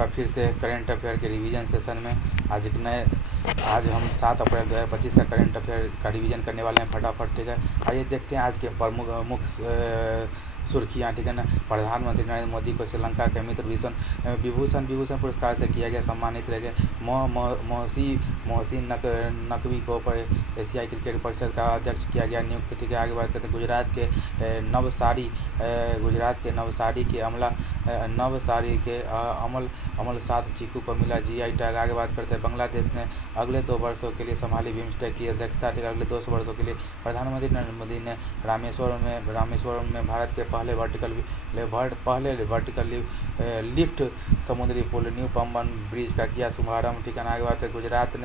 बार फिर से current affair के रिवीजन सेशन में आज हम 7 अप्रैल 2025 का करंट अफेयर का रिवीजन करने वाले हैं फटाफट। ठीक है, आइए देखते हैं आज के प्रमुख मुख्य सुर्खियाँ। ठीक है ना। प्रधानमंत्री नरेंद्र मोदी को श्रीलंका के मित्र विभूषण पुरस्कार से किया गया, सम्मानित रह गए। मोहसिन नकवी को एशियाई क्रिकेट परिषद का अध्यक्ष किया गया नियुक्त। ठीक है, आगे बात करते हैं गुजरात के नवसारी के अमल साध चीकू को मिला जीआई टैग। आगे बात करते हैं बांग्लादेश ने अगले 2 वर्षों के लिए संभाली बिम्स्टेक की अध्यक्षता। ठीक है, अगले 2 वर्षों के लिए प्रधानमंत्री नरेंद्र मोदी ने रामेश्वरम में भारत के पहले वर्टिकल लिफ्ट समुद्री पुल न्यू पंबन ब्रिज का किया शुभारंभ। ठीक है, आगे बात है गुजरात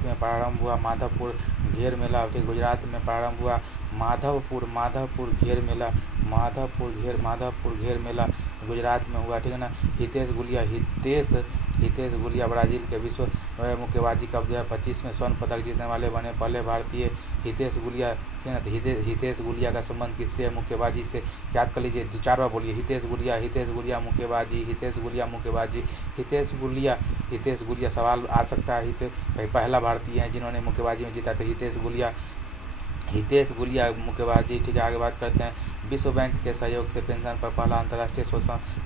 में प्रारंभ हुआ माधवपुर घेर मेला। ठीक, गुजरात में प्रारंभ हुआ माधवपुर घेर मेला गुजरात में हुआ। ठीक है ना। हितेश गुलिया ब्राजील के विश्व मुक्केबाजी कप 2025 में स्वर्ण पदक जीतने वाले बने पहले भारतीय हितेश गुलिया। हितेश गुलिया का संबंध किससे है? मुक्केबाजी से। याद कर लीजिए, 4 बार बोलिए, हितेश गुलिया मुक्केबाजी। हितेश गुलिया सवाल आ सकता है। पहला भारतीय है जिन्होंने मुक्केबाजी में जीता था हितेश गुलिया मुक्केबाजी। ठीक है, आगे बात करते हैं विश्व बैंक के सहयोग से पेंशन पर पहला अंतर्राष्ट्रीय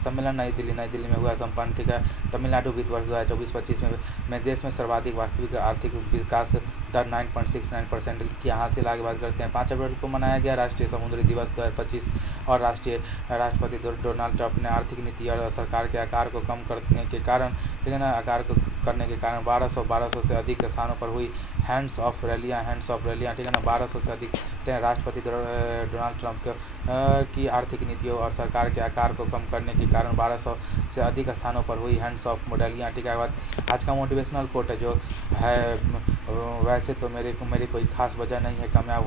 सम्मेलन नई दिल्ली में हुआ संपन्न। ठीक है, तमिलनाडु वित्त वर्ष 2024-25 में देश में सर्वाधिक वास्तविक आर्थिक विकास दर 9.69% की हासिल। आगे बात करते हैं 5 अप्रैल को मनाया गया राष्ट्रीय समुद्री दिवस 2025 और राष्ट्रपति डोनाल्ड ट्रंप ने आर्थिक नीति और सरकार के आकार को कम करने के कारण 1200 से अधिक स्थानों पर हुई हैंड्स ऑफ रैलियाँ। ठीक है ना। 1200 से अधिक राष्ट्रपति डोनाल्ड ट्रंप की आर्थिक नीतियों और सरकार के आकार को कम करने के कारण 1200 से अधिक स्थानों पर हुई हैंड्स ऑफ रैलियाँ। ठीक है, आज का मोटिवेशनल कोट है जो है, वैसे तो मेरी कोई खास वजह नहीं है कामयाब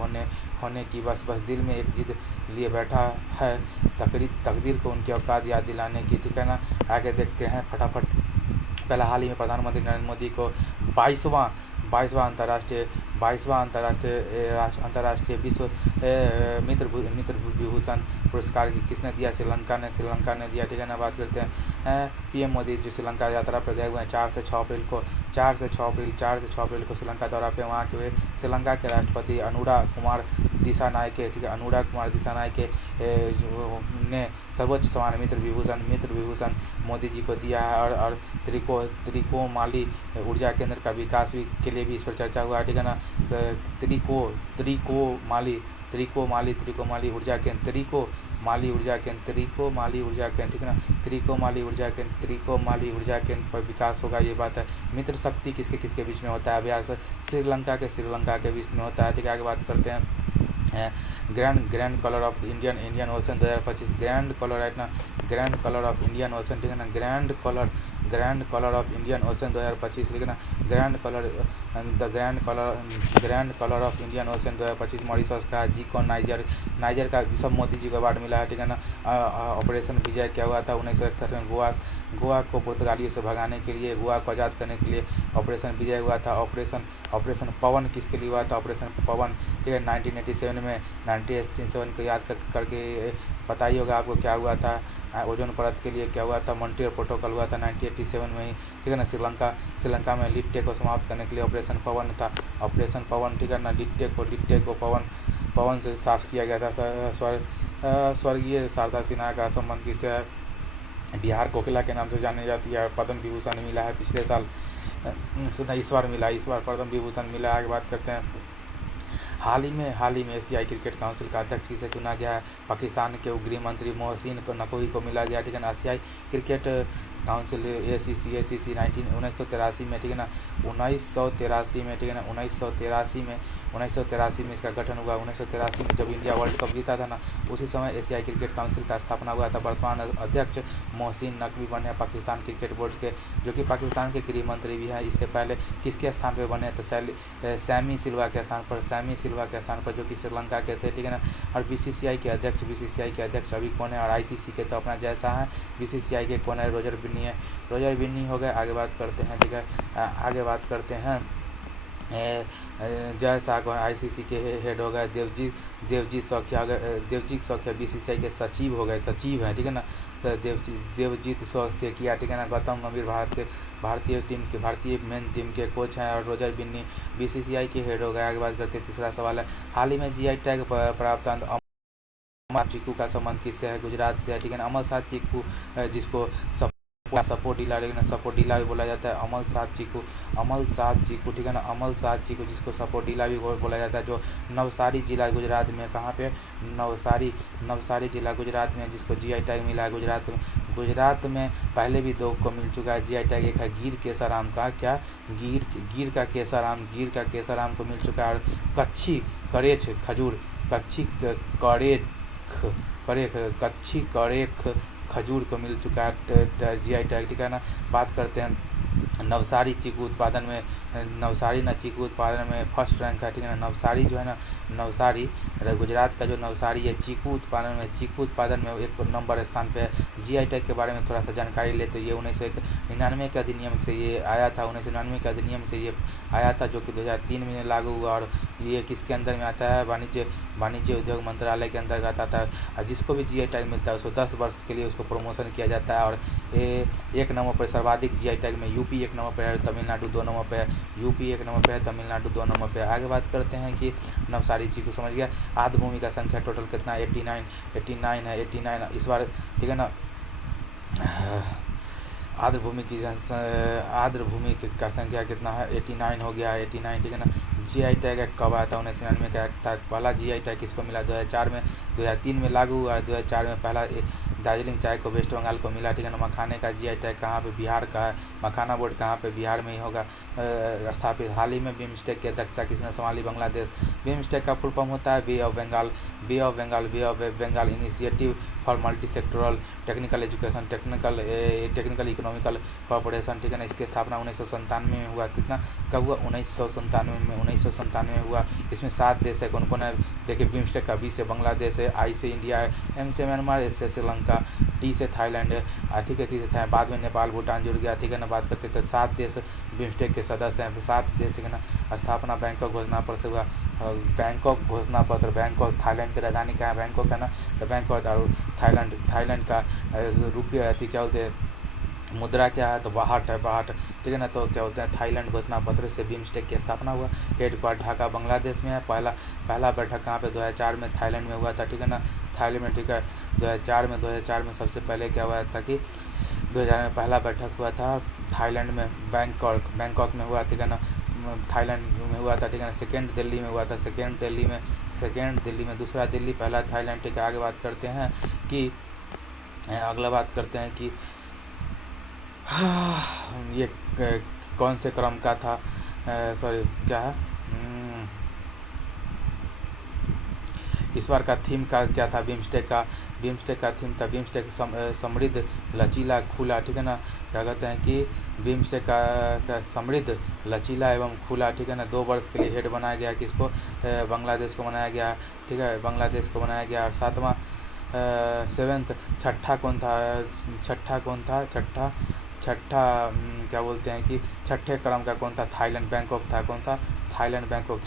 होने की, बस दिल में एक जिद लिए बैठा है तकदीर को उनकी औकात याद दिलाने की। ठीक है ना। आगे देखते हैं फटाफट। पहला, हाल ही में प्रधानमंत्री नरेंद्र मोदी को 22वां अंतर्राष्ट्रीय विश्व मित्र विभूषण पुरस्कार किसने दिया? श्रीलंका ने दिया। ठीक है ना। बात करते हैं पीएम मोदी जो श्रीलंका यात्रा पर गए हुए हैं 4 से 6 अप्रैल को श्रीलंका दौरा पे वहाँ के श्रीलंका के राष्ट्रपति अनुराग कुमार दिसानायके। ठीक है, अनुराग कुमार दिसानायके ने सर्वोच्च सम्मान मित्र विभूषण मोदी जी को दिया है और त्रिकोमाली ऊर्जा केंद्र का विकास के लिए भी इस पर चर्चा हुआ। ठीक है ना। त्रिकोमाली ऊर्जा केंद्र ठीक है ना। त्रिकोमाली ऊर्जा केंद्र पर विकास होगा, ये बात है। मित्र शक्ति किसके बीच में होता है? अभ्यास श्रीलंका के बीच में होता है। ठीक है, आगे बात करते हैं grand colour of Indian ocean 2025 grand colour of Indian ocean. ठीक है ना। Grand colour of Indian ocean 2025। ठीक है ना। Grand colour of Indian ocean 2025 Mauritius का जीको नाइजर का सब मोदी जी को अवार्ड मिला है। ठीक है ना। ऑपरेशन विजय क्या हुआ था 1961 में गोवा को पुर्तगालियों से भगाने के लिए, गोवा को आज़ाद करने के लिए ऑपरेशन विजय हुआ था। ऑपरेशन पवन किसके लिए हुआ था? ऑपरेशन पवन। ठीक है, 1987 को याद करके पता ही होगा आपको क्या हुआ था। ओजोन परत के लिए क्या हुआ था? मॉन्ट्रियल प्रोटोकॉल हुआ था 1987 में ही। ठीक है ना। श्रीलंका में लिट्टे को समाप्त करने के लिए ऑपरेशन पवन था। ऑपरेशन पवन। ठीक है ना। लिट्टे को पवन से साफ किया गया था। स्वर्गीय शारदा सिन्हा का संबंध किससे है? बिहार कोकिला के नाम से जानी जाती है। पद्म विभूषण मिला है पिछले साल, इस बार पद्म विभूषण मिला। आगे बात करते हैं हाल ही में एशियाई क्रिकेट काउंसिल का अध्यक्ष किसे चुना गया है? पाकिस्तान के गृह मंत्री मोहसिन नकवी को मिला गया। ठीक है ना। एशियाई क्रिकेट काउंसिल ACC 1983 में। ठीक है ना। 1983 में। ठीक है ना। 1983 में इसका गठन हुआ। 1983 में जब इंडिया वर्ल्ड कप जीता था ना, उसी समय एशियाई क्रिकेट काउंसिल का स्थापना हुआ था। वर्तमान अध्यक्ष मोहसिन नकवी बने पाकिस्तान क्रिकेट बोर्ड के, जो कि पाकिस्तान के गृह मंत्री भी हैं। इससे पहले किसके स्थान पर बने? तो सैमी सिल्वा के स्थान पर, जो कि श्रीलंका के थे। ठीक है ना। और BCCI के अध्यक्ष अभी कौन है? और ICC के तो अपना जैसा है। BCCI के कौन है? रोजर बिन्नी हो गए। आगे बात करते हैं। ठीक है, आगे बात करते हैं जय सागवान ICC के हेड हो गए। देवजीत सौख्या BCCI के सचिव हो गए। सचिव हैं। ठीक है ना। देवजीत सेकिया, ठीक है ना। गौतम गंभीर भारतीय मेन टीम के कोच हैं और रोजर बिन्नी बीसीसीआई के हेड हो गए। आगे बात करते हैं, तीसरा सवाल है, हाल ही में जीआई टैग प्राप्त अमल साथ चीकू का संबंध किससे है? गुजरात से है, ठीक है ना। अमल साथ चीकू जिसको सपोर्टिला, लेकिन सपोर्टिला भी बोला जाता है, अमल साथ चीकू, ठीक है ना। अमल साथ चीकू जिसको सपोर्टिला भी बोला जाता है, जो नवसारी जिला गुजरात में, कहाँ पे? नवसारी जिला गुजरात में, जिसको जीआई टैग मिला है गुजरात में पहले भी 2 को मिल चुका है जीआई टैग। एक है गिर केसाराम का, क्या? गिर का केसाराम को मिल चुका है। और कच्छी करेख खजूर, कच्छी करेख खजूर को मिल चुका है जीआई टैग, ठीक है ना। बात करते हैं नवसारी चीकू उत्पादन में फर्स्ट रैंक है, ठीक है ना। नवसारी जो है ना, नवसारी गुजरात का जो नवसारी है, चीकू उत्पादन में 1 नंबर स्थान पे है। जीआई टैग के बारे में थोड़ा सा जानकारी ले, तो ये 1999 के अधिनियम से ये आया था, 1999 के अधिनियम से ये आया था, जो कि 2003 में लागू हुआ। और ये किसके अंदर में आता है? वाणिज्य उद्योग मंत्रालय के अंतर्गत आता है। और जिसको भी जीआई टैग मिलता है उसको 10 वर्ष के लिए उसको प्रमोशन किया जाता है। और 1 नंबर पर सर्वाधिक जीआई टैग में यूपी 1 नंबर पर है, तमिलनाडु 2 नंबर पर है। यूपी 1 नंबर पर है, तमिलनाडु 2 नंबर पर है। आगे बात करते हैं कि नवसारी चीकू समझ गया। आर्द्र भूमि का संख्या टोटल कितना? 89 है, 89 इस बार, ठीक है ना। आर्द्र भूमि का संख्या कितना है? 89 हो गया है, 89, ठीक है ना। जीआई टैग कब आया था? 1999 का था। पहला जीआई टैग किसको मिला? 2004 में, 2003 में लागू हुआ, 2004 में पहला दार्जिलिंग चाय को वेस्ट बंगाल को मिला, ठीक है ना। मखाने का जीआई टैग कहाँ पे? बिहार का है। मखाना बोर्ड कहाँ पे? बिहार में ही होगा स्थापित। हाल ही में बिम्स्टेक की अध्यक्षता किसने संभाली? बांग्लादेश। बिम्स्टेक का फुल फॉर्म होता है bay of Bengal initiative for multi sectoral technical education technical economical corporation, ठीक है ना। इसकी स्थापना 1997 में हुआ। कितना कब हुआ? 1997 में हुआ। इसमें 7 देश है, कौन कौन है? देखिए, बिम्स्टेक का बी से बांग्लादेश है, आई से इंडिया है, एम से म्यांमार, एस से श्रीलंका, टी से थाईलैंड है, ठीक है, टी से थाईलैंड, बाद में नेपाल भूटान जुड़ गया, ठीक है ना। बात करते तो 7 देश बिम्स्टेक के सदस्य हैं, 7 देश, ठीक है ना। स्थापना बैंकॉक घोषणापत्र से हुआ। बैंकॉक घोषणापत्र, बैंकॉक थाईलैंड की राजधानी कहाँ है? बैंकॉक है ना। तो बैंकॉक और थाईलैंड का रुपया क्या बोलते हैं, मुद्रा क्या है? तो बाहट है, ठीक है ना। तो क्या होता है? थाईलैंड घोषणा पत्र से बिम्स्टेक की स्थापना हुआ। हेडक्वार्टर ढाका बांग्लादेश में है। पहला बैठक कहाँ पे? 2004 में थाईलैंड में हुआ था, ठीक है ना। थाईलैंड में, ठीक है। 2004 में सबसे पहले क्या हुआ था कि 2000 में पहला बैठक हुआ था थाईलैंड में, बैंकॉक में हुआ, ठीक है ना। थाईलैंड में हुआ था, ठीक है ना। सेकेंड दिल्ली में हुआ था, सेकेंड दिल्ली में, दूसरा दिल्ली, पहला थाईलैंड, ठीक है। आगे बात करते हैं कि अगला बात करते हैं कि ये कौन से क्रम का था? सॉरी, क्या है? इस बार का थीम का क्या था? बिम्स्टेक का थीम था बिम्स्टेक समृद्ध लचीला खुला, ठीक है ना। क्या कहते हैं कि बिम्स्टेक का समृद्ध लचीला एवं खुला, ठीक है ना। 2 वर्ष के लिए हेड बनाया गया, किसको? बांग्लादेश को बनाया गया, ठीक है, बांग्लादेश को बनाया गया। और 7वां 7th छठा कौन था? छठा क्या बोलते हैं कि छठे क्रम का कौन था? थाईलैंड बैंकॉक था। कौन था? Thailand Bangkok.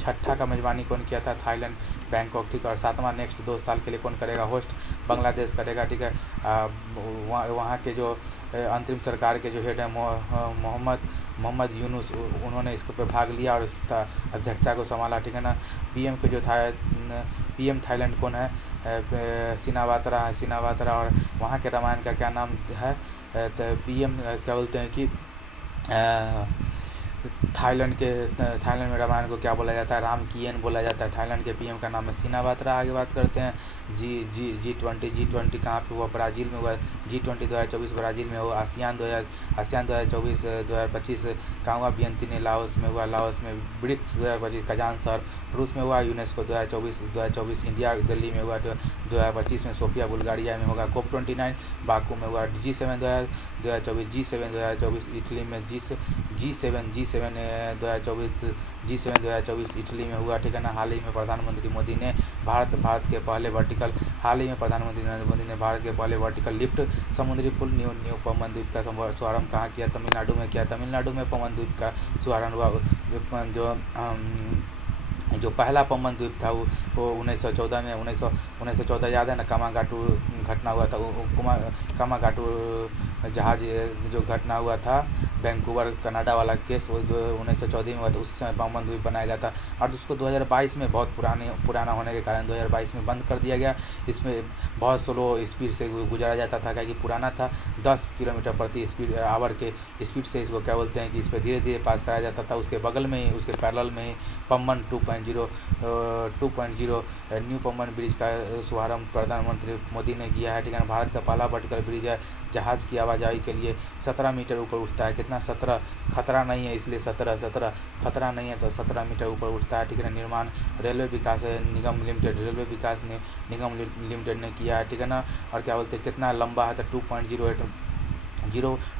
छठा का मेजबानी कौन किया था? थाईलैंड बैंकॉक, ठीक है। और 7वां नेक्स्ट 2 साल के लिए कौन करेगा? होस्ट बांग्लादेश करेगा, ठीक है। वहाँ के जो अंतरिम सरकार के जो हेड है मोहम्मद यूनुस, उन्होंने इस पे भाग लिया और इसका अध्यक्षता को संभाला, ठीक है ना। पीएम के जो था पीएम थाईलैंड कौन है? सिनावात्रा है, सिनावात्रा। और वहाँ के रामायण का क्या नाम है? तो पीएम क्या बोलते हैं कि थाईलैंड में रामायण को क्या बोला जाता है? राम की एन बोला जाता है। थाईलैंड के पीएम का नाम है सिनावात्रा। आगे बात करते हैं G20 कहाँ पे हुआ? ब्राज़ील में हुआ। G20 2024 ब्राज़ील में हुआ। आसियान 2024 2025 कहाँ हुआ? वियंतिने लाओस में हुआ। लाओस में ब्रिक्स 2025 कजान शहर रूस में हुआ। यूनेस्को 2024 इंडिया दिल्ली में हुआ। 2025 में सोफिया बुल्गारिया में होगा। COP 29 बाकू में हुआ। G7 2024 इटली में। G7 2024 इटली में हुआ, ठीक है ना। हाल ही में प्रधानमंत्री मोदी ने भारत के पहले वर्टिकल लिफ्ट समुद्री पुल न्यू पमन द्वीप का शुभारंभ कहाँ किया? तमिलनाडु में किया। तमिलनाडु में पमन द्वीप का शुभारंभ हुआ। जो जो पहला पम्बन द्वीप था वो 1914 में 1914 याद है ना, कामागाटू घटना हुआ था। कामागाटू जहाज जो घटना हुआ था, वैंकूवर कनाडा वाला केस, वो जो 1914 में हुआ था, उस समय पम्बन द्वीप बनाया गया था। और उसको 2022 में बहुत पुराना होने के कारण 2022 में बंद कर दिया गया। इसमें बहुत स्लो स्पीड से गुजारा जाता था, क्योंकि पुराना था। 10 किलोमीटर प्रति आवर के स्पीड से इसको क्या बोलते हैं कि इस पर धीरे धीरे पास कराया जाता था। उसके बगल में ही, उसके पैरेलल में ही पम्बन 2.0 न्यू पम्बन ब्रिज का शुभारंभ प्रधानमंत्री मोदी ने किया है। ठीक है, भारत का पहला वर्टिकल ब्रिज है जहाज की आवाजाही के लिए। 17 मीटर ऊपर उठता है। कितना? 17। खतरा नहीं है इसलिए 17 खतरा नहीं है तो 17 मीटर ऊपर उठता है। ठीक है ना। निर्माण रेलवे विकास निगम लिमिटेड, रेलवे विकास निगम लिमिटेड ने किया है। ठीक है ना। और क्या बोलते हैं कितना लंबा है तो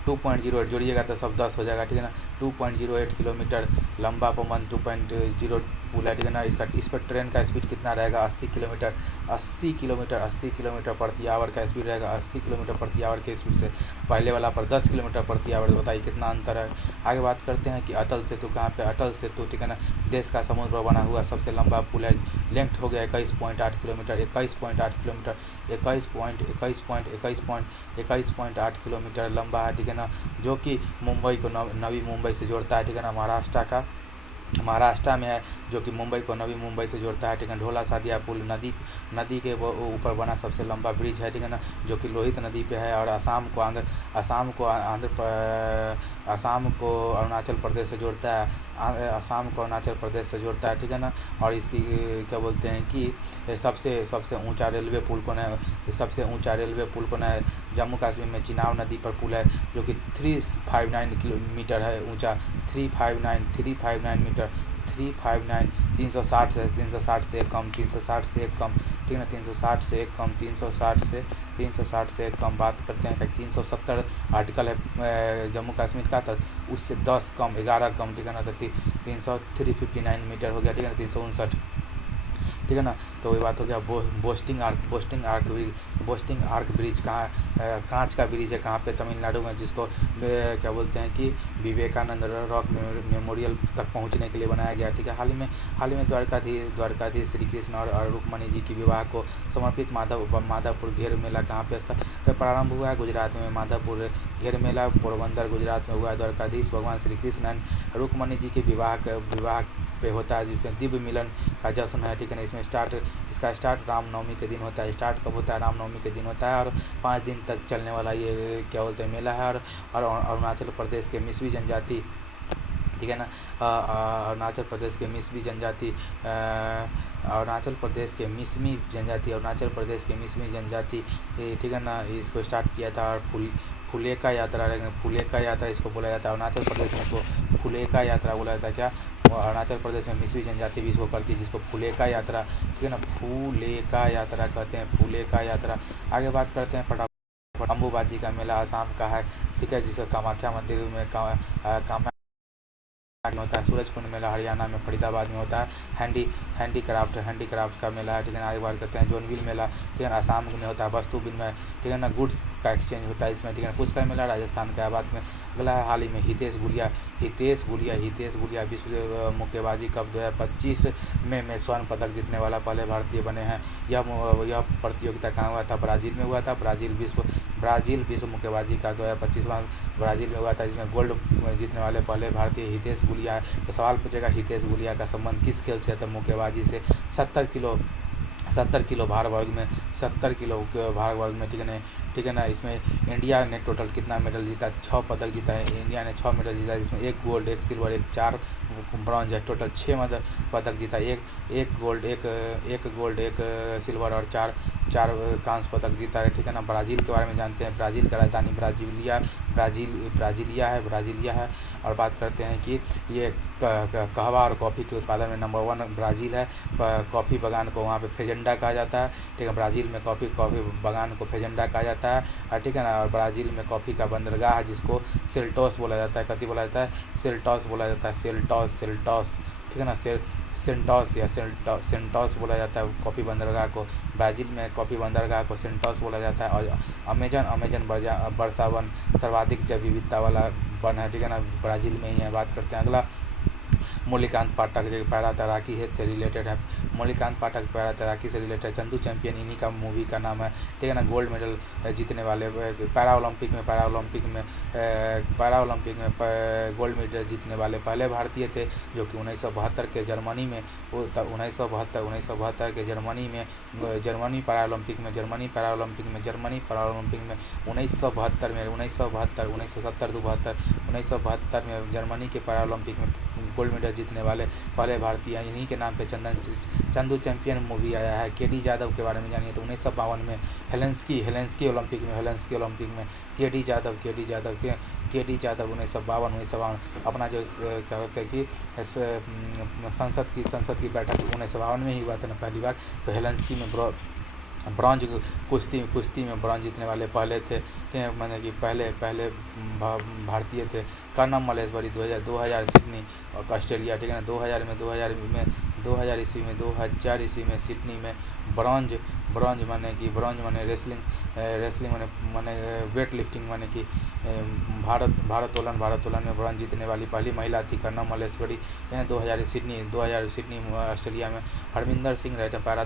2.08 जोड़िएगा तो सब 10 हो जाएगा। ठीक है ना। 2.08 किलोमीटर लंबा पम्बन 2.0 पुल है। ठीक है ना। इस पर ट्रेन का स्पीड कितना रहेगा? 80 किलोमीटर प्रति आवर का स्पीड रहेगा। 80 किलोमीटर प्रति आवर के स्पीड से पहले वाला पर 10 किलोमीटर प्रति आवर। बताइए कितना अंतर है। आगे बात करते हैं कि अटल सेतु कहाँ पे? अटल सेतु, ठीक है ना, देश का समुद्र पर बना हुआ सबसे लंबा पुल है। लेंथ हो गया 21.8 किलोमीटर। 21.8 किलोमीटर लंबा है। ठीक है ना। जो कि मुंबई को नवी मुंबई से जोड़ता है। ठीक है ना। महाराष्ट्र में है, जो कि मुंबई को नवी मुंबई से जोड़ता है। ठीक है। ढोला सादिया पुल नदी के ऊपर बना सबसे लंबा ब्रिज है। ठीक है ना। जो कि लोहित नदी पे है और असम को अरुणाचल प्रदेश से जोड़ता है। ठीक है ना। और इसकी क्या बोलते हैं कि सबसे ऊंचा रेलवे पुल कौन है? सबसे ऊंचा रेलवे पुल कौन है? जम्मू कश्मीर में चिनाब नदी पर पुल है, जो कि 359 किलोमीटर है ऊंचा। 359 मीटर। 360 से एक कम। 360 से एक कम। ठीक है ना। 360 से एक कम। 360 से एक कम। बात करते हैं कि 370 आर्टिकल है जम्मू कश्मीर का, तो उससे 10 कम, 11 कम। ठीक है ना। तो 359 मीटर हो गया। ठीक है ना। 359। ठीक है ना। तो ये बात हो गया। बोस्टिंग आर्क ब्रिज कहाँ? कांच का ब्रिज है कहाँ पे? तमिलनाडु में, जिसको क्या बोलते हैं कि विवेकानंद रॉक मेमोरियल तक पहुंचने के लिए बनाया गया। ठीक है। हाल ही में द्वारकाधीश श्री कृष्ण और रुक्मणी जी की विवाह को समर्पित माधवपुर घेर मेला कहाँ पे प्रारंभ हुआ है? गुजरात में। माधवपुर घेर मेला पोरबंदर गुजरात में हुआ है। द्वारकाधीश भगवान श्री कृष्ण एंड रुक्मणी जी के विवाह पे होता है, जिसमें दिव्य मिलन का जश्न है। ठीक है ना। इसका स्टार्ट रामनवमी के दिन होता है। स्टार्ट कब होता है? रामनवमी के दिन होता है। और 5 दिन तक चलने वाला ये क्या बोलते हैं मेला है। और अरुणाचल प्रदेश के मिश्मी जनजाति, ठीक है ना, अरुणाचल प्रदेश के मिश्मी जनजाति ठीक है ना, इसको स्टार्ट किया था। और फुलेका यात्रा इसको बोला जाता है। अरुणाचल प्रदेश में इसको फुलेका यात्रा बोला जाता है। क्या? अरुणाचल प्रदेश में मिश्मी जनजाति भी इसको करती है, जिसको फुलेका यात्रा, ठीक है ना, फुलेका यात्रा कहते हैं। फुलेका यात्रा। आगे बात करते हैं फटाफट। अम्बुबाची का मेला आसाम का है। ठीक है। जिसको कामाख्या मंदिर में कामाख्या में होता है। सूरजकुंड मेला हरियाणा में फरीदाबाद में होता है। हैंडीक्राफ्ट का मेला है। ठीक है ना। आगे बात करते हैं जोनबिल मेला, ठीक है ना, आसाम में होता है। वस्तु विनिमय, ठीक है ना, गुड्स का एक्सचेंज होता है इसमें। ठीक है। पुष्कर मेला राजस्थान का बात में। अगला है हाल ही में हितेश गुलिया विश्व मुक्केबाजी कप 2025 में स्वर्ण पदक जीतने वाला पहले भारतीय बने हैं। यह प्रतियोगिता कहाँ हुआ था? ब्राज़ील में हुआ था। ब्राज़ील विश्व मुक्केबाजी का 2025वां ब्राज़ील में हुआ था, जिसमें गोल्ड जीतने वाले पहले भारतीय हितेश गुलिया है। तो सवाल पूछेगा हितेश गुलिया का संबंध किस खेल से है? तो मुक्केबाजी से। 70 किलो भार वर्ग में, ठीक है ना। इसमें इंडिया ने टोटल कितना मेडल जीता? 6 पदक जीता है। इंडिया ने 6 मेडल जीता है, जिसमें 1 गोल्ड, 1 सिल्वर, 1 4 ब्रॉन्ज है। टोटल 6 पदक जीता। एक गोल्ड, एक सिल्वर और 4 कांस्य पदक जीता है। ठीक है ना। ब्राज़ील के बारे में जानते हैं। ब्राज़ील का राजधानी ब्राज़ीलिया है। और बात करते हैं कि ये कहवा और कॉफ़ी के उत्पादन में नंबर 1 ब्राज़ील है। कॉफ़ी बागान को वहाँ पे फेजेंडा कहा जाता है। ठीक है। ब्राज़ील में कॉफ़ी बागान को फेजेंडा कहा जाता है। ठीक है ना। और ब्राज़ील में कॉफ़ी का बंदरगाह है, जिसको सेल्टोस बोला जाता है। कथी बोला जाता है? सेल्टोस बोला जाता है। सेल्टोस, ठीक है ना। सेंटोस बोला जाता है कॉफ़ी बंदरगाह को। ब्राज़ील में कॉफ़ी बंदरगाह को सेंटोस बोला जाता है। और अमेजन वर्षा वन सर्वाधिक जैव विविधता वाला वन है। ठीक है ना। ब्राज़ील में ही है। बात करते हैं अगला। मुरलीकांत पाठक जो पैरा तैराकी है से रिलेटेड है। मुरलीकांत पाठक पैरा तैराकी से रिलेटेड। चंदू चैंपियन इन्हीं का मूवी का नाम है, ठीक है ना। गोल्ड मेडल जीतने वाले पैरा ओलंपिक में गोल्ड मेडल जीतने वाले पहले भारतीय थे, जो कि 1972 के जर्मनी में 1972 के जर्मनी पैरा ओलंपिक में 1972 में जर्मनी के पैरा ओलंपिक में गोल्ड मेडल जीतने वाले पहले भारतीय इन्हीं के नाम पे चंदू चैंपियन मूवी आया है। केडी जादव के बारे में जानिए तो 1952 में हेलेंस्की ओलंपिक में केडी जादव 1952 अपना जो क्या कहते हैं कि संसद की बैठक 1952 में ही हुआ था ना पहली बार। तो हेलेंस्की में ब्रॉन्ज कुश्ती में ब्रॉन्ज जीतने वाले पहले थे, मैंने कि पहले भारतीय थे। कर्णम मल्लेश्वरी 2000 सिडनी और ऑस्ट्रेलिया, ठीक है ना। 2000 ईस्वी में सिडनी में ब्रॉन्ज माने रेसलिंग माने वेट लिफ्टिंग माने कि भारोत्तोलन में ब्रॉन्ज जीतने वाली पहली महिला थी कर्णम मल्लेश्वरी। 2000 सिडनी ऑस्ट्रेलिया में हरविंदर सिंह रहे पैरा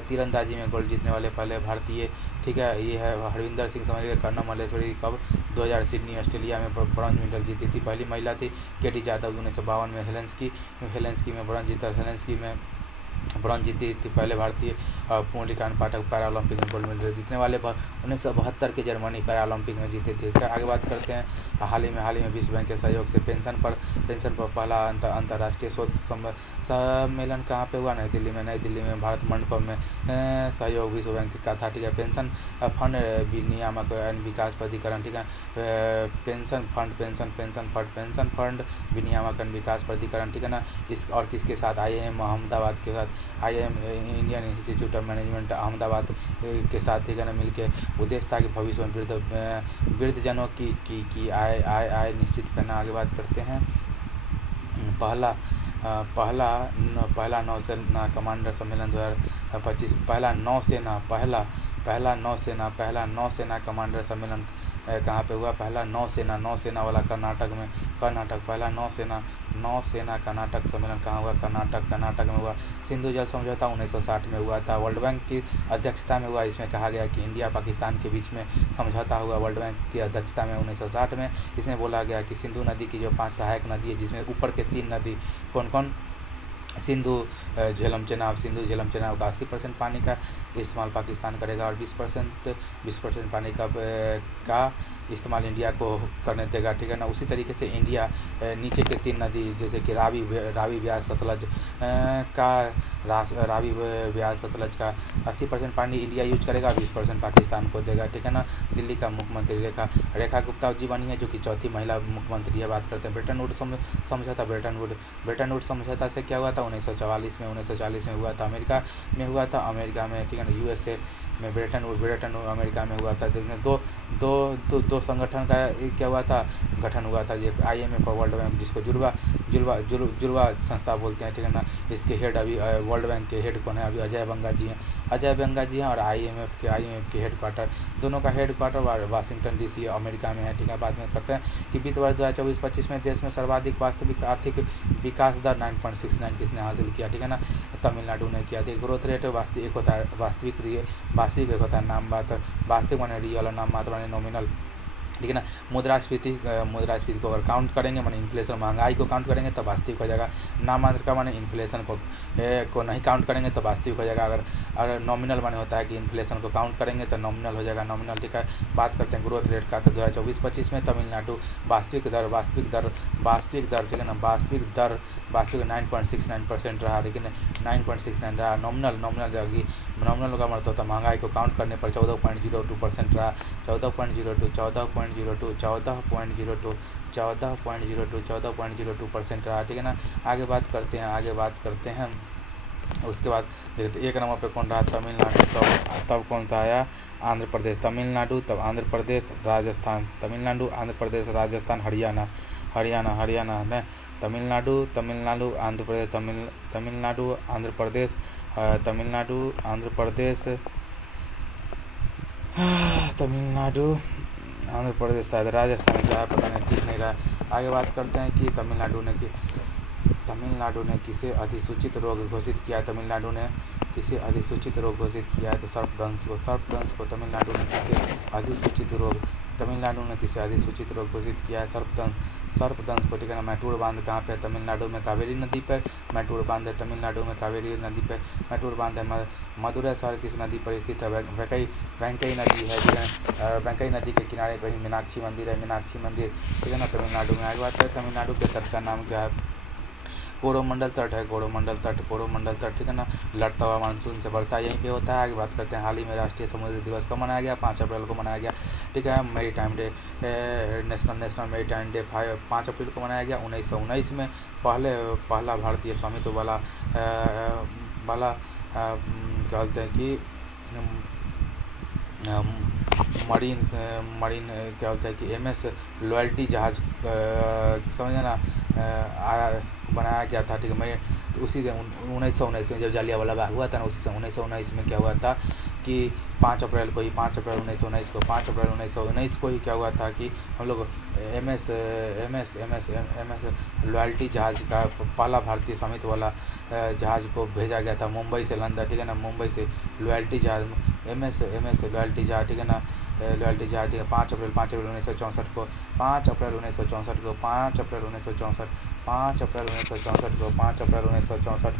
तीरंदाजी में गोल्ड जीतने वाले पहले भारतीय, ठीक है। ये है हरविंदर सिंह, समझ गए। कर्णम मल्लेश्वरी कब 2000 सिडनी ऑस्ट्रेलिया में ब्रॉन्ज मेडल जीती थी, पहली महिला थी। केडी जादव 1952 में हेलेंस्की में ब्रॉन्ज जीती थी पहले भारतीय। मुरलीकांत पाठक पैरा ओलंपिक में गोल्ड मेडल जीतने वाले 1972 के जर्मनी पैरा ओलंपिक में जीते थे। आगे बात करते हैं हाल ही में विश्व बैंक के सहयोग से पेंशन पर पहला अंतर्राष्ट्रीय शोध सम्मेलन कहाँ पे हुआ? नई दिल्ली में भारत मंडपम में सहयोग विश्व बैंक का था, ठीक है। पेंशन फंड विनियामक एवं विकास प्राधिकरण, ठीक है। पेंशन फंड विनियामक एवं विकास प्राधिकरण, ठीक है ना। इस और किसके साथ? IIM अहमदाबाद के साथ, IIM Indian institute of management Ahmedabad के साथ, ठीक है ना, मिलके उद्देश्य था कि भविष्य में वृद्धजनों की आय निश्चित करना। आगे बात करते हैं पहला नौसेना कमांडर सम्मेलन 2025। पहला नौसेना कमांडर सम्मेलन कहाँ पे हुआ? पहला नौसेना वाला कर्नाटक। पहला नौसेना कर्नाटक सम्मेलन कहाँ हुआ? कर्नाटक में हुआ। सिंधु जल समझौता 1960 में हुआ था, वर्ल्ड बैंक की अध्यक्षता में हुआ। इसमें कहा गया कि इंडिया पाकिस्तान के बीच में समझौता हुआ वर्ल्ड बैंक की अध्यक्षता में 1960 में। इसमें बोला गया कि सिंधु नदी की जो 5 सहायक नदी है, जिसमें ऊपर के 3 नदी कौन सिंधु झेलम चेनाब का 80% पानी का इस्तेमाल पाकिस्तान करेगा और 20% पानी का इस्तेमाल इंडिया को करने देगा, ठीक है ना। उसी तरीके से इंडिया नीचे के 3 नदी जैसे कि रावी ब्यास सतलज का 80% पानी इंडिया यूज करेगा, 20% पाकिस्तान को देगा, ठीक है ना। दिल्ली का मुख्यमंत्री रेखा गुप्ता जी बनी है, जो कि चौथी महिला मुख्यमंत्री है। बात करते हैं ब्रेटन वुड समझौता। ब्रेटन वुड समझौता से क्या हुआ था? 1944 में हुआ था, अमेरिका में, ठीक है ना। USA में ब्रेटन वुड अमेरिका में हुआ था। जिसमें दो संगठन का क्या हुआ था? गठन हुआ था। ये IMF और वर्ल्ड बैंक, जिसको जुड़वा संस्था बोलते हैं, ठीक है ना। इसके हेड अभी वर्ल्ड बैंक के हेड कौन है? अभी अजय बंगा जी हैं और IMF के हेडक्वार्टर, दोनों का हेडक्वार्टर वाशिंगटन DC अमेरिका में है, ठीक है। बाद में करते हैं कि वित्त वर्ष 2024-25 में देश में सर्वाधिक वास्तविक आर्थिक विकास दर 9.69 किसने हासिल किया? ठीक है ना, तमिलनाडु ने किया। देखिए ग्रोथ रेट वास्तविक एक होता है, वास्तविक एक होता है, नाम बात वास्तविक माने रियल और नाम मात्र माने नॉमिनल, ठीक है ना। मुद्रास्फीति को अगर काउंट करेंगे माने इन्फ्लेशन, महंगाई को काउंट करेंगे तो वास्तविक हो जाएगा। नाम मात्र का माने इन्फ्लेशन को नहीं काउंट करेंगे तो वास्तविक हो जाएगा। अगर नॉमिनल माने होता है कि इन्फ्लेशन को काउंट करेंगे तो नॉमिनल हो जाएगा, नॉमिनल, ठीक है। बात करते हैं ग्रोथ रेट का, तो 2024-25 में तमिलनाडु वास्तविक दर, ठीक है ना, वास्तविक 9.69% रहा, लेकिन 9.69 रहा। नॉमिनल का मतलब होता है महंगाई को काउंट करने पर 14.02% रहा, 14.02% रहा, ठीक है ना। आगे बात करते हैं उसके बाद देखते 1 नंबर पे कौन रहा? तमिलनाडु। तब कौन सा आया? आंध्र प्रदेश। तमिलनाडु, तब आंध्र प्रदेश, राजस्थान। तमिलनाडु, आंध्र प्रदेश, राजस्थान, हरियाणा है। तमिलनाडु, आंध्र प्रदेश, तमिलनाडु, आंध्र प्रदेश, आंध्र प्रदेश, शायद राजस्थान क्या है पता नहीं, ठीक नहीं रहा। आगे बात करते हैं कि तमिलनाडु ने की तमिलनाडु ने किसे अधिसूचित रोग घोषित किया है? तमिलनाडु ने किसे अधिसूचित रोग घोषित किया है? तो सर्पदंश को तमिलनाडु ने किसे अधिसूचित रोग घोषित किया है? सर्पदंश को, ठीक है ना। मैटूर बांध कहाँ पे है? तमिलनाडु में कावेरी नदी पर मैटूर बांध है। तमिलनाडु में कावेरी नदी पर मैटूर बांध है। मदुरै शहर किस नदी पर स्थित है? वेंकई नदी है, ठीक है। वेंकई नदी के किनारे पर ही मीनाक्षी मंदिर है, मीनाक्षी मंदिर, ठीक है ना, तमिलनाडु में। आगे बात है तमिलनाडु के तट का नाम क्या है? कोरोमंडल तट है, कोरोमंडल तट, ठीक है ना। लड़ता हुआ मानसून से वर्षा यहीं पे होता है। आगे बात करते हैं हाल ही में राष्ट्रीय समुद्री दिवस कब मनाया गया? 5 अप्रैल को मनाया गया, ठीक है। मेरी टाइम डे, नेशनल मेरी टाइम डे 5 अप्रैल को मनाया गया 1919 में। पहला भारतीय स्वामित्व वाला क्या बोलते हैं कि मरीन क्या होता है कि MS लॉयल्टी जहाज समझे ना बनाया गया था, ठीक है। मैं उसी दिन 1919 में जब जालियांवाला बाग हुआ था ना, उसी से 1919 में क्या हुआ था कि 5 अप्रैल 1919 को ही क्या हुआ था कि हम लोग MS लॉयल्टी जहाज का पहला भारतीय स्वामित्व वाला जहाज को भेजा गया था मुंबई से लंदन, ठीक है ना। मुंबई से लॉयल्टी जहाज MS लॉयल्टी जहाज, ठीक है ना। लॉयल्टी जहाज 5 अप्रैल 1964 को 5 अप्रैल 1964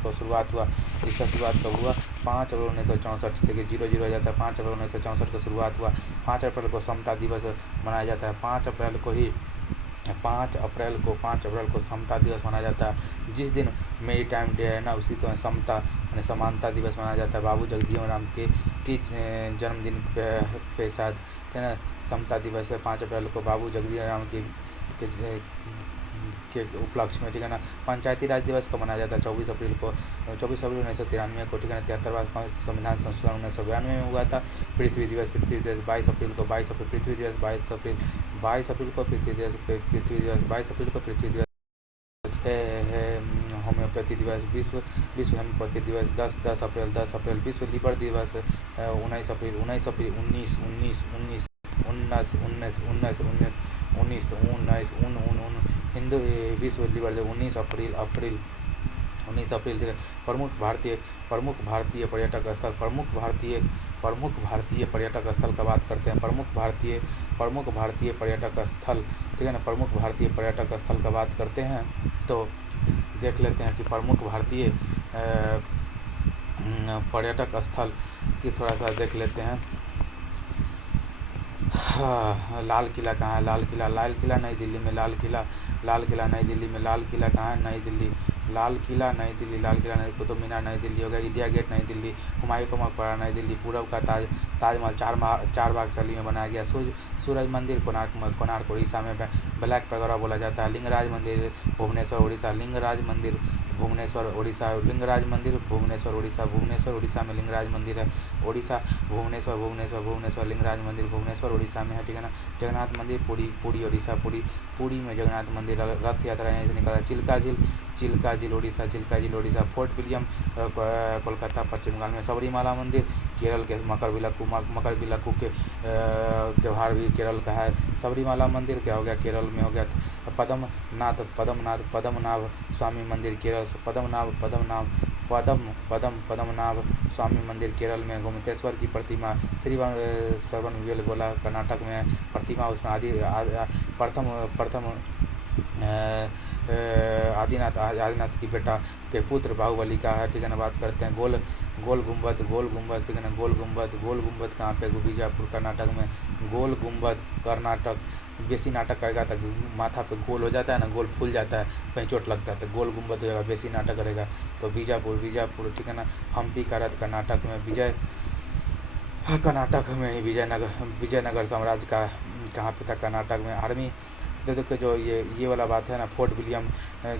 को शुरुआत हुआ। इसका शुरुआत कब हुआ? 5 अप्रैल 1964, देखिए 00 हो जाता है। 5 अप्रैल 1964 को शुरुआत हुआ। 5 अप्रैल को समता दिवस मनाया जाता है। 5 अप्रैल को समता दिवस मनाया जाता है। जिस दिन मेरी टाइम डे है ना, उसी समय समता यानी समानता दिवस मनाया जाता है। बाबू जगजीवन राम के जन्मदिन पे शायद, है ना, समता दिवस है 5 अप्रैल को बाबू जगजीवन राम के उपलक्ष्य में, ठीक है ना। पंचायती राज दिवस को मनाया जाता है 24 अप्रैल 1993 को, ठीक है ना। 73वां संविधान संशोधन 1992 में हुआ था। पृथ्वी दिवस 22 अप्रैल को पृथ्वी दिवस 22 अप्रैल को पृथ्वी दिवस होम्योपैथी दिवस, विश्व होम्योपैथी दिवस 10 अप्रैल, विश्व लीवर दिवस 19 हिंदू विश्व लीवर दिवस 19 अप्रैल, प्रमुख भारतीय पर्यटक स्थल का बात करते हैं। प्रमुख भारतीय पर्यटक स्थल, ठीक है ना। प्रमुख भारतीय पर्यटक स्थल का बात करते हैं तो देख लेते हैं कि प्रमुख भारतीय पर्यटक स्थल की थोड़ा सा देख लेते हैं। लाल किला कहाँ है? लाल किला नई दिल्ली में। लाल किला नई दिल्ली में। लाल किला कहाँ है? नई दिल्ली। लाल किला नई दिल्ली। कुतुब मीनार नई दिल्ली हो गया। इंडिया गेट नई दिल्ली। हुमायूं का मकबरा नई दिल्ली। पूरब का ताजमहल 4 भाग शैली में बनाया गया। सूरज मंदिर कोणार्क उड़ीसा में ब्लैक पैगोडा बोला जाता है। लिंगराज मंदिर भुवनेश्वर उड़ीसा। लिंगराज मंदिर भुवनेश्वर उड़ीसा में लिंगराज मंदिर है। भुवनेश्वर लिंगराज मंदिर भुवनेश्वर उड़ीसा में है, ठीक है ना। जगन्नाथ मंदिर पुरी उड़ीसा। पुरी में जगन्नाथ मंदिर। रथ यात्रा यहीं से निकला। चिल्का झील उड़ीसा। फोर्ट विलियम कोलकाता पश्चिम बंगाल में। सबरीमाला मंदिर केरल के। मकरविलक्कू के त्यौहार भी केरल का है। सबरीमाला मंदिर क्या हो गया? केरल में हो गया। पद्मनाभ स्वामी मंदिर केरल से। पद्मनाभ स्वामी मंदिर केरल में। गोमतेश्वर की प्रतिमा श्री श्रवणबेलगोला कर्नाटक में प्रतिमा, उसमें प्रथम आदिनाथ की बेटा के पुत्र बाहुबली का है, ठीक है ना। बात करते हैं गोल गुंबद, ठीक है ना। गोल गुंबद कहाँ पे? बीजापुर कर्नाटक में। गोल गुंबद कर्नाटक। बेसी नाटक करेगा तो माथा पे गोल हो जाता है ना, गोल फूल जाता है, कहीं चोट लगता है तो गोल गुंबद हो जाएगा। बेसी नाटक करेगा तो बीजापुर, ठीक है ना। हम्पी का रथ कर्नाटक में। विजयनगर साम्राज्य का कहाँ पे था? कर्नाटक में। आर्मी देखो जो ये वाला बात है ना, फोर्ट विलियम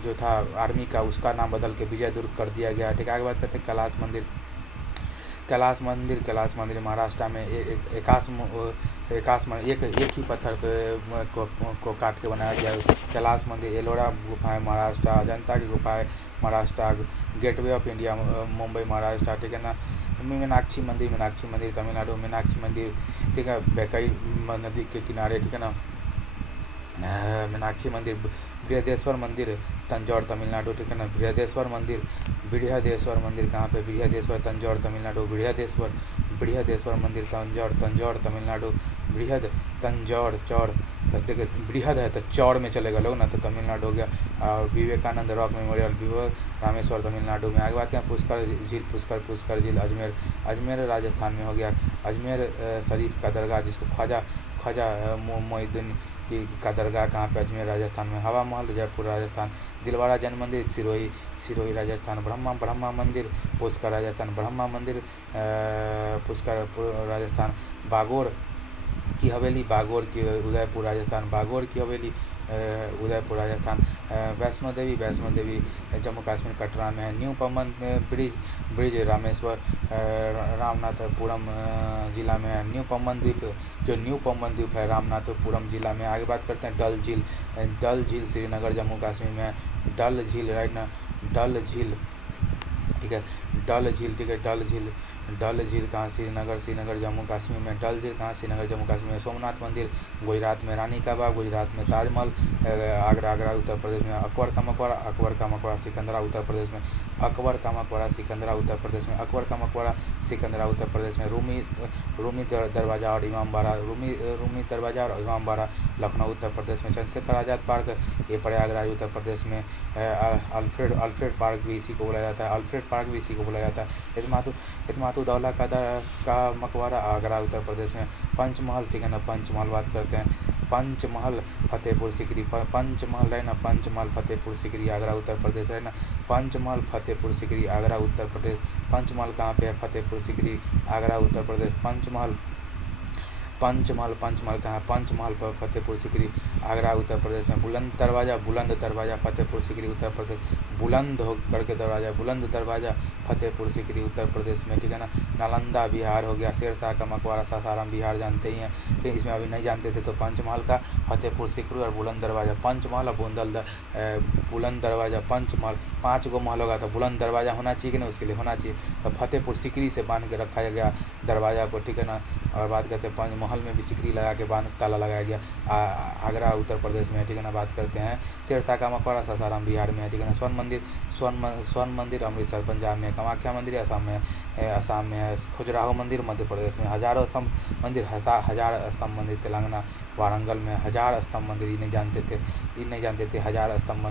जो था आर्मी का, उसका नाम बदल के विजय दुर्ग कर दिया गया, ठीक है। आगे बात करते हैं कैलाश मंदिर महाराष्ट्र में। एक ही पत्थर को काट के बनाया गया कैलाश मंदिर। एलोरा गुफाएं महाराष्ट्र। अजंता की गुफाएं Maharashtra. Gateway of India Mumbai Maharashtra, ठीक है ना। मीनाक्षी मंदिर तमिलनाडु। मीनाक्षी मंदिर, ठीक है, वेंकई नदी के किनारे, ठीक है ना। मीनाक्षी मंदिर। बृहदेश्वर मंदिर तंजौर तमिलनाडु, ठीक है ना। बृहदेश्वर मंदिर, बृहदेश्वर मंदिर कहाँ पे, बृहदेश्वर तंजौर तमिलनाडु, बृहदेश्वर मंदिर तंजौर तमिलनाडु, बृहद तंजौर चौड़, देखिए बृहद है तो चौड़ में चलेगा लोग ना, तो तमिलनाडु हो गया। और विवेकानंद रॉक मेमोरियल विवो रामेश्वर तमिलनाडु में। आगे बात करें पुष्कर झील अजमेर राजस्थान में हो गया। अजमेर शरीफ का दरगाह जिसको ख्वाजा मोइनुद्दीन का दरगाह कहाँ पे, अजमेर राजस्थान में। हवा महल जयपुर राजस्थान। दिलवाड़ा जैन मंदिर सिरोही राजस्थान। ब्रह्मा मंदिर पुष्कर राजस्थान। ब्रह्मा मंदिर पुष्कर राजस्थान। बागोर की हवेली बागोर की उदयपुर राजस्थान। बागोर की हवेली उदयपुर राजस्थान। वैष्णो देवी जम्मू कश्मीर कटरा में है। न्यू पम्बन ब्रिज रामेश्वर रामनाथपुरम जिला में है। न्यू पम्बन द्वीप है रामनाथपुरम जिला में। आगे बात करते हैं डल झील श्रीनगर जम्मू कश्मीर में है। डल झील राइट ना, डल झील ठीक है, डल झील कहाँ, श्रीनगर जम्मू कश्मीर में। डल झील कहाँ, श्रीनगर जम्मू कश्मीर में। सोमनाथ मंदिर गुजरात में। रानी का बाग गुजरात में। ताजमहल आगरा उत्तर प्रदेश में। अकबर का मकबरा सिकंदरा उत्तर प्रदेश में। अकबर का मकबरा सिकंदरा उत्तर प्रदेश में। अकबर का मकबरा सिकंदरा उत्तर प्रदेश में। रूमी दरवाजा और इमाम बाड़ा लखनऊ उत्तर प्रदेश में। चंद्रशेखर आज़ाद पार्क ये प्रयागराज उत्तर प्रदेश में। अल्फ्रेड पार्क भी इसी को बुलाया जाता है। इत्मातु दौला का मकबरा आगरा उत्तर प्रदेश में। पंचमहल ठीक है ना, पंचमहल बात करते हैं। पंचमहल फतेहपुर सीकरी फतेहपुर सीकरी आगरा उत्तर प्रदेश है ना। पंचमहल फतेहपुर सीकरी आगरा उत्तर प्रदेश। पंचमहल कहाँ पे है, फतेहपुर सीकरी आगरा उत्तर प्रदेश। पंचमहल कहाँ, पंचमहल पर फतेहपुर सीकरी आगरा उत्तर प्रदेश में। बुलंद दरवाजा फतेहपुर सीकरी उत्तर प्रदेश। बुलंद हो करके दरवाजा, बुलंद दरवाजा फतेहपुर सीकरी उत्तर प्रदेश में, ठीक है ना। नालंदा बिहार हो गया। शेरशाह का मकबरा सासाराम बिहार जानते ही हैं, लेकिन इसमें अभी नहीं जानते थे तो पंचमहल का फतेहपुर सीकरी और बुलंद दरवाजा। पंचमहल और बुलंद दरवाजा। पंचमहल 5 गो महल होगा तो बुलंद दरवाजा होना चाहिए कि नहीं, उसके लिए होना चाहिए। तो फतेहपुर सीकरी से बांध के रखा गया दरवाजा को, ठीक है ना। और बात करते हैं पंचमहल में भी सिकरी लगा के बांध ताला लगाया गया आगरा उत्तर प्रदेश में, ठीक है ना। बात करते हैं शेरशाह का मकबरा सासाराम बिहार में, ठीक है ना। स्वर्ण मंदिर अमृतसर पंजाब में। कामाख्या मंदिर असम में है। खजुराहो मंदिर मध्य प्रदेश में। हजार स्तंभ मंदिर तेलंगाना वारंगल में। हजार स्तंभ मंदिर ये नहीं जानते थे। हजार स्तंभ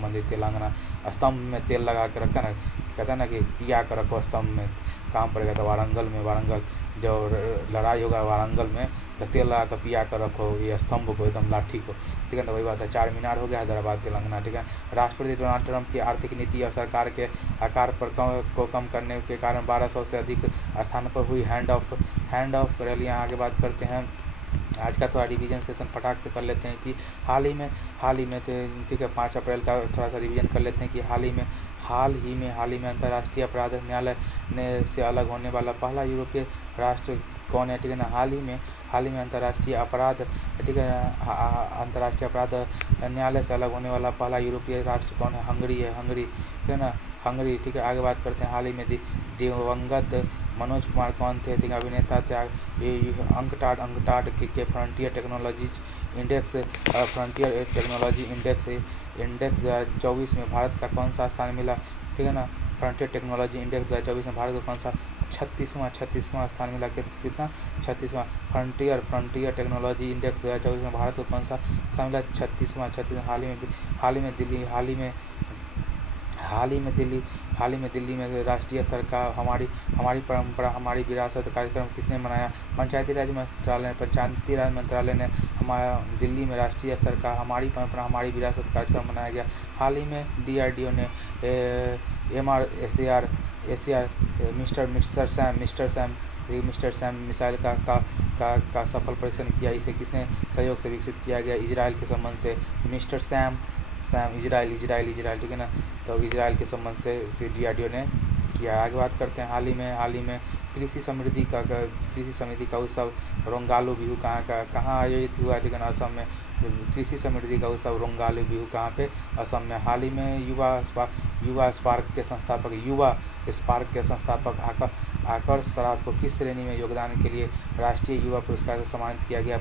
मंदिर तेलंगाना। स्तंभ में तेल लगा के रखा ना, कहता ना कि पिया कर रखो स्तंभ में, काम पड़ेगा। तो वारंगल जो लड़ाई होगा वारंगल में तो तेल लगा कर पिया कर रखो ये स्तंभ को, एकदम लाठी को, ठीक है ना। वही बात है। 4 मीनार हो गया हैदराबाद तेलंगाना, ठीक है। राष्ट्रपति डोनाल्ड ट्रंप की आर्थिक नीति और सरकार के आकार को कम करने के कारण 1200 से अधिक स्थान पर हुई हैंड ऑफ रैलियाँ। आगे बात करते हैं आज का थोड़ा रिवीजन सेशन फटाक से कर लेते हैं कि हाल ही में तो ठीक है 5 अप्रैल का थोड़ा सा रिवीजन कर लेते हैं कि हाल ही में अंतर्राष्ट्रीय अपराध न्यायालय से अलग होने वाला पहला यूरोपीय राष्ट्र कौन है, ठीक है ना। हाल ही में अंतर्राष्ट्रीय अपराध, ठीक है, अंतर्राष्ट्रीय अपराध न्यायालय से अलग होने वाला पहला यूरोपीय राष्ट्र कौन है, हंगरी, ठीक है ना, हंगरी, ठीक है। आगे बात करते हैं हाल ही में दिवंगत मनोज कुमार कौन थे, ठीक है, अभिनेता थे। अंकटाड के फ्रंटियर टेक्नोलॉजी इंडेक्स 2024 में भारत का कौन सा स्थान मिला, ठीक है ना। फ्रंटियर टेक्नोलॉजी इंडेक्स 2024 में भारत को कौन सा 36वां स्थान मिला, कितना 36वां। फ्रंटियर टेक्नोलॉजी इंडेक्स 2024 में भारत को कौन सा स्थान मिला, 36वां। हाल ही में दिल्ली में राष्ट्रीय स्तर का हमारी परंपरा हमारी विरासत कार्यक्रम किसने मनाया, पंचायती राज मंत्रालय ने हमारा दिल्ली में राष्ट्रीय स्तर का हमारी परंपरा हमारी विरासत कार्यक्रम मनाया गया। हाल ही में DRDO ने MRSAR मिस्टर सैम मिसाइल का सफल परीक्षण किया। इसे किसने सहयोग से विकसित किया गया, इजराइल के संबंध से। मिस्टर सैम इजराइल, ठीक है ना। तो इजराइल के संबंध से DRDO ने किया। आगे बात करते हैं हाल ही में कृषि समृद्धि का उत्सव रोंगालू बिहू कहाँ आयोजित हुआ, ठीक है ना, असम में। कृषि समृद्धि का उत्सव रोंगालू बिहू कहाँ पे, असम में। हाल ही में युवा स्पार्क के संस्थापक आकर्ष सराफ को किस श्रेणी में योगदान के लिए राष्ट्रीय युवा पुरस्कार से सम्मानित किया गया,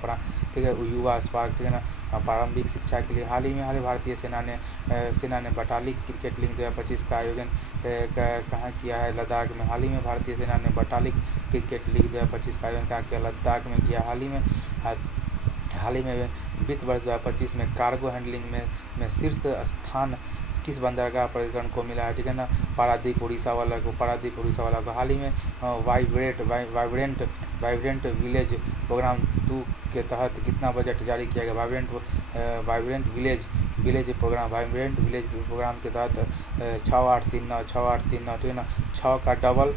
ठीक है, युवा स्पार्क, ठीक है ना। प्रारंभिक शिक्षा के लिए हाल ही में भारतीय सेना ने बटालिक क्रिकेट लीग 2025 का आयोजन कहाँ किया है? लद्दाख में। हाल ही में भारतीय सेना ने बटालिक क्रिकेट लीग 2025 का आयोजन कहाँ किया? लद्दाख में किया। हाल ही में वित्त वर्ष 2025 में कार्गो हैंडलिंग में शीर्ष स्थान किस बंदरगाह प्राधिकरण को मिला है? ठीक है ना, पारादीप उड़ीसा वाला को। हाल ही में वाइब्रेंट विलेज प्रोग्राम 2 के तहत कितना बजट जारी किया गया? वाइब्रेंट विलेज प्रोग्राम के तहत 6839 ठीक है ना, 6 का डबल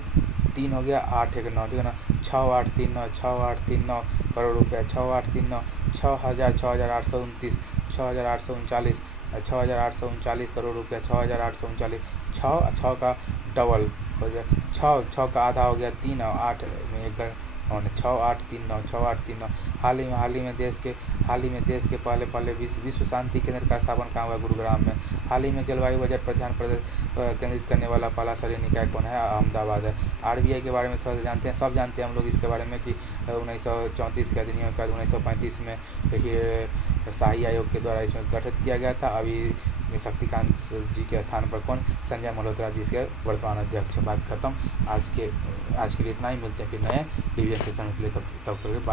3 हो गया 819 ठीक है ना, 6839 करोड़ रुपया, 6,839 करोड़ रुपया, 6,839 6 का डबल हो गया, 6 का आधा हो गया 3 और 8 में 1 6839। हाल ही में देश के पहले विश्व शांति केंद्र का स्थापना कहाँ हुआ? गुरुग्राम में। हाल ही में जलवायु बजट पर ध्यान केंद्रित करने वाला पहला शहरी निकाय कौन है? अहमदाबाद है। RBI के बारे में थोड़ा सा जानते हैं, सब जानते हैं हम लोग इसके बारे में कि 1934 के अधिनियम के बाद 1935 में शाही आयोग के द्वारा इसमें गठित किया गया था। अभी शक्तिकांत जी के स्थान पर कौन? संजय मल्होत्रा जी इसके वर्तमान अध्यक्ष। बात खत्म। आज के लिए इतना ही। मिलते हैं फिर नए डिवीजन सेशन के लिए, तब तक बाय।